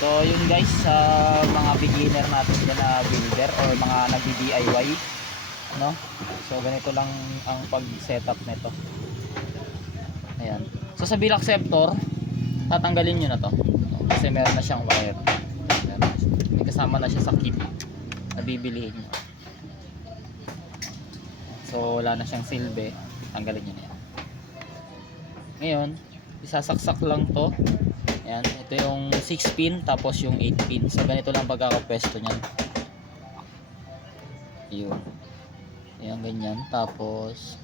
So yun guys, sa mga beginner natin dyan na builder or mga nagdi-DIY, no? So ganito lang ang pag-setup nito. Ayan. So sa bill acceptor, tatanggalin nyo na to. Kasi meron na siyang wire. May kasama na siya sa kit na bibilihin nyo. So wala na siyang silbi, tanggalin nyo na yan. Ngayon, isasaksak lang to. Ayan, ito yung 6 pin tapos yung 8 pin. So ganito lang pagkakapwesto niyan. Yun. Ayan, ganyan. Tapos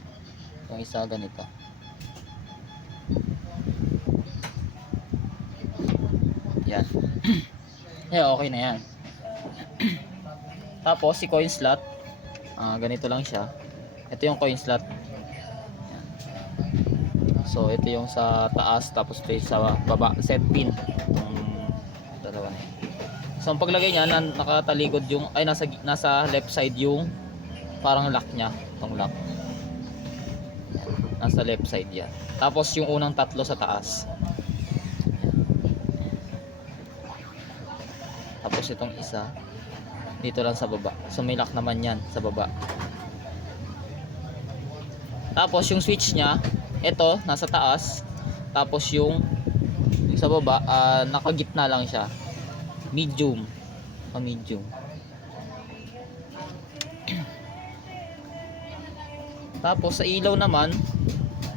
yung isa ganito. Yan. Yeah, okay na yan. Tapos si coin slot, ganito lang siya. Ito yung coin slot. Yan. So ito yung sa taas, tapos ito yung sa baba, set pin. Itong dalawa na yan. So ang paglagay niya, nakatalikod yung, ay nasa left side yung parang lock niya. Itong lock. Yan. Nasa left side yan. Tapos yung unang tatlo sa taas. Tapos itong isa dito lang sa baba. So may lock naman yan sa baba. Tapos yung switch nya, ito nasa taas. Tapos yung sa baba, nakagitna lang siya. Medium. Medium. Tapos sa ilaw naman,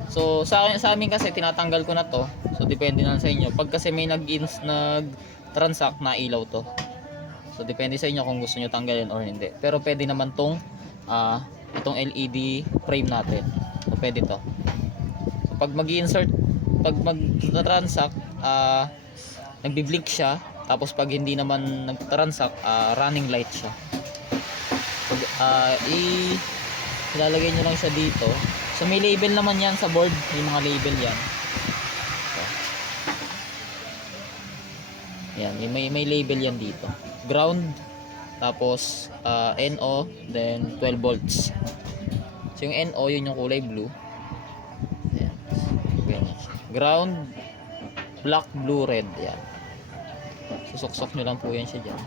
so sa amin kasi tinatanggal ko na to. So depende na sa inyo. Pag kasi may nag-transact na ilaw to. So depende sa inyo kung gusto niyo tanggalin or hindi. Pero pwede naman tong itong LED frame natin. So pwede to. So pag mag-insert, pag mag-transact, nagbi-blink siya. Tapos pag hindi naman nag-transact, running light siya. So ilalagay nyo lang siya dito. So may label naman yan sa board. May mga label yan. So, yan, may label yan dito. Ground, tapos NO, then 12 volts. So yung NO, yun yung kulay blue. Ayan. Ground, black, blue, red. Yan. Susuksok nyo lang po yan siya dyan.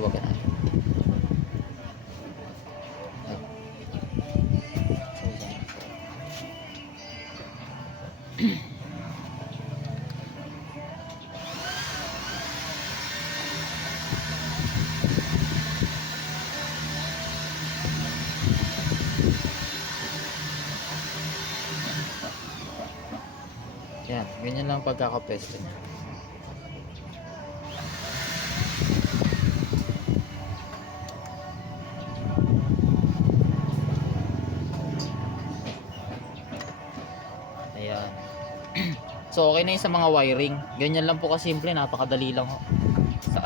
Huwag ka na. Yan, ganyan lang pagkakapesto niya. Ayan. So okay na yun sa mga wiring. Ganyan lang po kasimple, napakadali lang ho.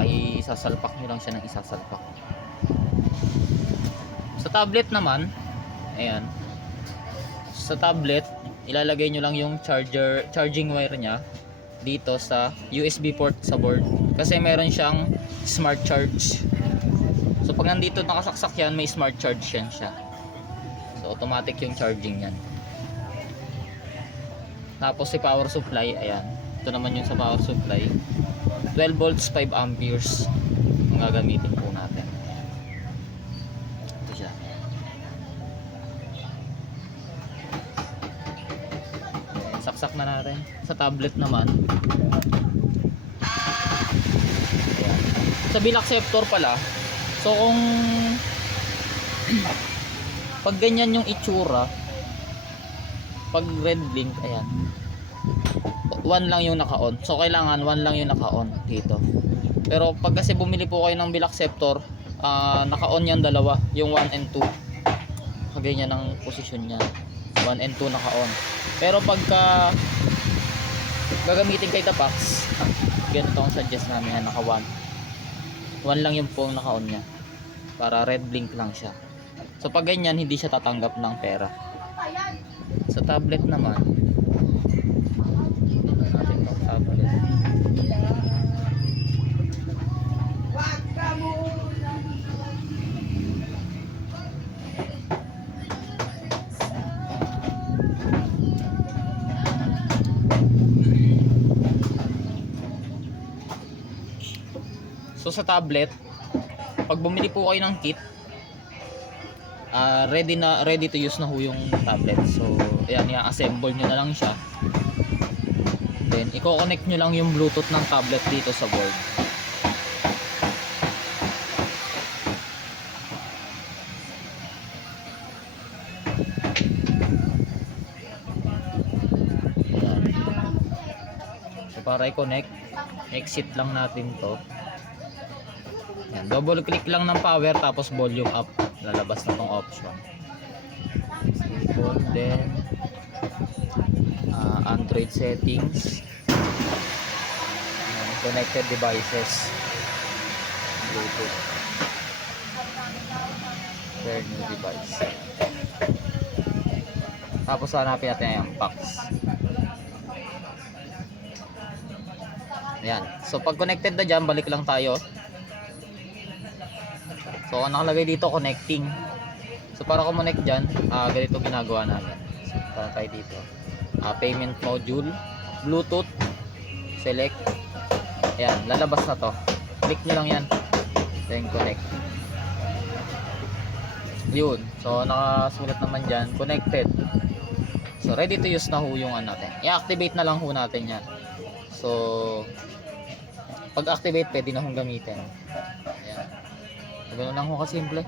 Isasalpak nyo lang siya ng isasalpak. Sa tablet naman, ayan. Sa tablet, ilalagay nyo lang yung charging wire nya dito sa USB port sa board. Kasi meron siyang smart charge. So pag nandito nakasaksak yan, may smart charge yan siya. So automatic yung charging yan. Tapos si power supply, ayan. Ito naman yung sa power supply. 12 volts, 5 amperes ang gagamitin po natin. Ito siya. Saksak na natin. Sa tablet naman, ayan. Sa bill acceptor pala, so kung pag ganyan yung itsura, pag red blink, ayan, 1 lang yung naka-on. So kailangan 1 lang yung naka-on dito. Pero pag kasi bumili po kayo ng bill acceptor, naka-on yan dalawa, yung 1 and 2. Kaganyan ang posisyon niya. 1 and 2 naka-on. Pero pagka gagamitin kay Tapax, ganito ang suggest namin na naka 1 lang yung pong naka-on niya, para red blink lang siya. So pag ganyan, hindi siya tatanggap ng pera. Sa tablet naman, natin itong tablet. So sa tablet, pag bumili po kayo ng kit, ready to use na ho yung tablet. So ayan, i-assemble nyo na lang siya. Then i-connect nyo lang yung Bluetooth ng tablet dito sa board. Para i-connect, exit lang natin to. Yan, double click lang ng power tapos volume up, lalabas na tong option. Then Android settings, connected devices, Bluetooth, pair new device. Tapos hanapin natin yung packs. Ayan. So pag connected na dyan, balik lang tayo. So ang nakalagay dito, connecting. So para kumonect dyan, ganito ginagawa namin. So para tayo dito. Payment module, Bluetooth, select. Ayan, lalabas na to. Click nyo lang yan. Then connect. Yun. So nakasulat naman dyan, connected. So ready to use na ho yung natin. I-activate na lang ho natin yan. So pag activate, pwede na hong gamitin. Ayan. Ganun lang ho kasimple.